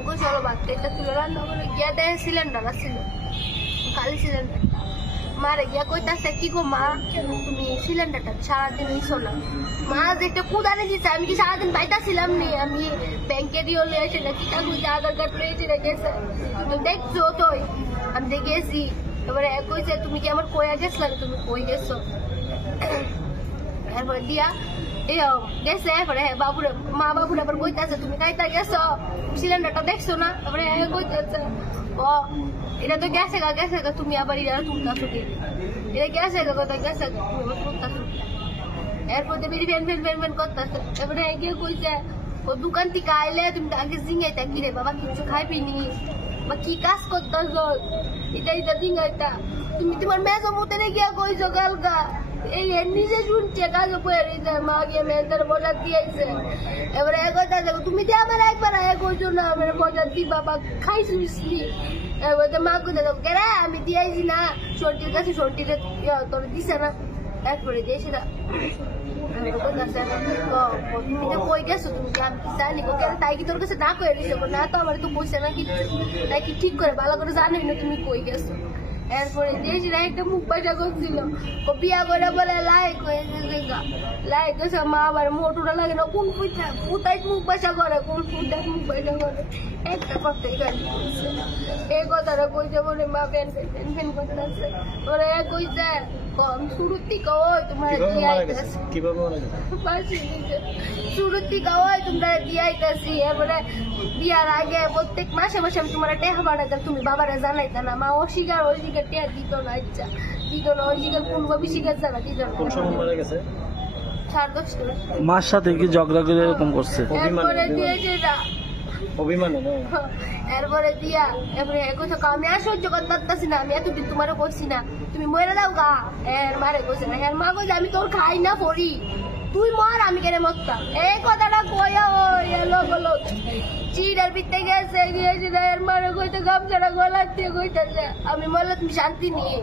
আমি চলো বাচ্চাটা তুলে রান্না করে গিয়া দেয় সিলিন্ডার ছিল খালি সিলিন্ডার মারে গিয়া কইতাছে কি গো মা তুমি সিলিন্ডারটা সারাদিন নিছো না মা যেটা কুদারে দিচ্ছে আমি কি সারাদিন পাইতাছিলাম নি আমি ব্যাংকে দিয়ে এসে না কিটা খুঁজে আধার কার্ড লয়েছি রেখেছে তুমি দেখছো তোই আমি দেখেছি এবারে কইছে তুমি কি আমার কইয়া গেছিলাম তুমি কই গেছো এরপরে দিয়া গেছে এরপরে বাবুরে মা বাবুরে আবার কইতাছে তুমি খাইতা গেছো সিলিন্ডারটা দেখছো না তারপরে কইতেছে ও এটা তো গেছে গা তুমি আবার এটা তুলতাছো কি এটা গেছে গেছে তুমি আবার তুলতাছো এরপর বেরি ফ্যান করতেছে এবারে গিয়ে কইছে ও দোকান থেকে আইলে তুমি আগে জিঙ্গাইতা কি রে বাবা কিছু খাইবিনি বা কি কাজ করতেছ এটা জিঙ্গাইতা তুমি তোমার মেজো মতে গিয়া কইছো কালকা এই নিজে শুনছে কাজ করে মা গিয়ে মেয়েদের মজা দিয়েছে এবারে কথা তুমি যে আমার একবার কইছো না আমার মজা দি বাবা খাইছিস এবারে মা কোথায় কেরা আমি দিয়েছি না সর্টির কাছে সর্টিতে তোর দিছে না এরপরে দিয়েছি না কই গেছো তুমি আমি জানি তাই কি তোর কাছে না কয়ে দিছে না তো আমার তো কইছে না কিছু তাই কি ঠিক করে ভালো করে জানি না তুমি কই গেছো এরপরে দিয়েছি না একটা মুখ পয়সা করছিল ও বিয়া করে বলে লাইক হয়েছে লাইক হয়েছে মা আবার মোটুরা লাগে না কোন ফুটাই মুখ পয়সা করে কোন ফুটাই মুখ পয়সা করে একটা কথাই গালি করছে এই কথাটা কইছে বলে মা ফ্যান করতে আসছে ওরা কইছে কম শুরুর থেকে ওই তোমার দিয়ে আইতেছি শুরুর থেকে ওই তোমরা দিয়ে আইতেছি এবারে বিয়ার আগে প্রত্যেক মাসে মাসে আমি তোমার টেহা বাড়াইতাম তুমি বাবারা জানাইতা না মা অস্বীকার টেহা দিত না ইচ্ছা দিত না অস্বীকার কোন ভাবে শিখাচ্ছে না দিত না 10:30 মার সাথে কি ঝগড়া করে এরকম করছে এরপরে দিয়েছে এরপরে দিয়া এরপরে আমি আর সহ্য করতে পারতাছি না আমি এতদিন তোমারও করছি না তুমি মরে দাও গা এর মারে কইছে না এর মা কইছে আমি তোর খাই না পড়ি তুই মর আমি কেন মরতাম এই কথাটা কইয়া এলো বলো চিড়ের ভিতরে গেছে এর মারে কইতে গামছাটা গলা দিয়ে কইতেছে আমি মরলে তুমি শান্তি নিয়ে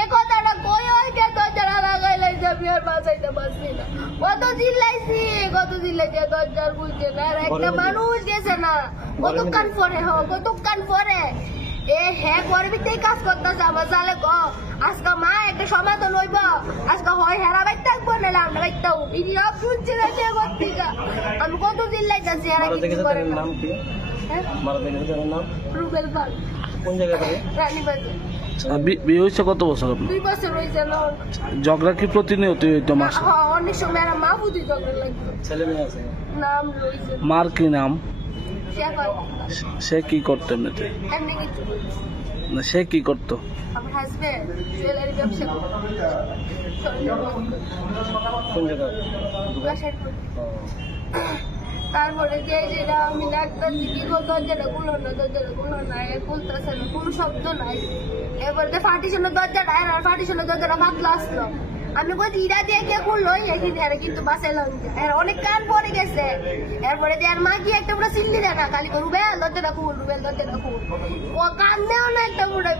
এই কথাটা কই ওইকে দরজাটা লাগাই লাইছে আমি আর বাঁচাইতে পারছি না কত চিল্লাইছি দরজার বুঝছে না আর একটা মানুষ গেছে না কতক্ষণ পরে হ্যাঁ করবিতেই কাজ করতেছে আমার জালে আজকে মা একটা সমাধান হইব আজকে হয় হেরা বাইক থাকবো না আমরা বাইকটাও ইনি সব শুনছি না সে থেকে আমি কত চিল্লাইতেছি আর কিছু করে না রুবেল পাল কোন জায়গায় রানীবাজার বিয়ে হয়েছে কত বছর আপনার 2 বছর হয়েছে ঝগড়া কি প্রতিনিয়ত হইতো মাসে অনেক সময় মা বুঝি ঝগড়া লাগতো ছেলে মেয়ে আছে নাম রয়েছে মার কি নাম সে কি করতো এমনিতে না সে কি করতো আমার হাজবেন্ড জুয়েলারি ব্যবসা কোন জায়গায় তারপরে যেটা আমি লাগতেছি কি দরজাটা খুলো না খুলতেছে না কোনো শব্দ নাই এরপরে পার্টিশনের দরজাটা আর পার্টিশনের দরজাটা পাতলা আসলো আমি বলছি ইরা দিয়ে কে খুললো কিন্তু বাসাইলাম অনেক কান পরে গেছে এরপরে আর মা কি একটা পুরো চিল্লি দেয় না খালি রুবেল দরজাটা খুল ও কান দেও না একটা পুরো